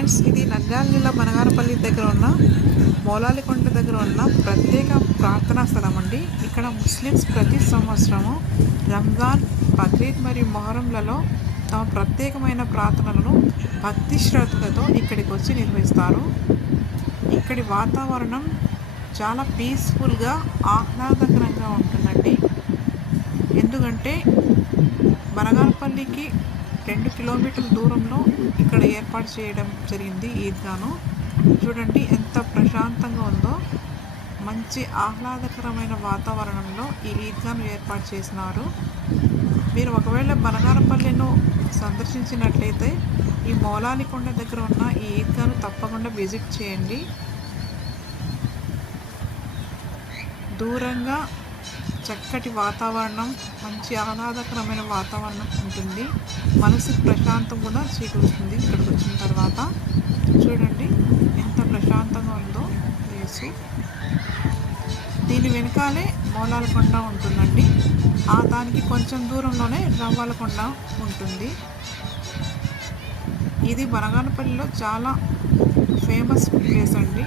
Friends, ఇది నంద్యాల జిల్లా బనగానపల్లి దగ్గర ఉన్న మౌలాలికొండ దగ్గర ఉన్న ప్రత్యేక ప్రార్థనా స్థలం అండి. ఇక్కడ ముస్లిమ్స్ ప్రతి సంవత్సరము రంజాన్, బక్రీద్ మరియు మొహరంలలో తమ ప్రత్యేకమైన ప్రార్థనలను భక్తి శ్రద్ధలతో ఇక్కడికి వచ్చి నిర్వహిస్తారు. ఇక్కడి వాతావరణం చాలా పీస్ఫుల్గా, ఆహ్లాదకరంగా ఉంటుందండి. ఎందుకంటే బనగానపల్లికి 2 కిలోమీటర్ల దూరంలో ఇక్కడ ఏర్పాటు చేయడం జరిగింది ఈద్గాను. చూడండి ఎంత ప్రశాంతంగా ఉందో. మంచి ఆహ్లాదకరమైన వాతావరణంలో ఈ ఈద్గాను ఏర్పాటు చేసినారు. మీరు ఒకవేళ బనగానపల్లిను సందర్శించినట్లయితే ఈ మౌలాలికొండ దగ్గర ఉన్న ఈ ఈద్గాను తప్పకుండా విజిట్ చేయండి. దూరంగా చక్కటి వాతావరణం, మంచి ఆహ్లాదకరమైన వాతావరణం ఉంటుంది. మనసుకు ప్రశాంతం కూడా చేకూరుస్తుంది. ఇక్కడికి వచ్చిన తర్వాత చూడండి ఎంత ప్రశాంతంగా ఉందో ప్లేసు. దీని వెనకాలే మౌలాలికొండ ఉంటుందండి. దానికి కొంచెం దూరంలోనే రవ్వాలకొండ ఉంటుంది. ఇది బనగానపల్లిలో చాలా ఫేమస్ ప్లేస్ అండి.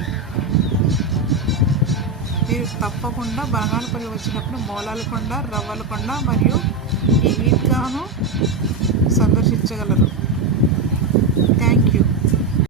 మీరు తప్పకుండా బనగానపల్లి వచ్చినప్పుడు మౌలాలికొండ, రవ్వాలకొండ మరియు ఈ ఈద్గాను సందర్శించగలరు.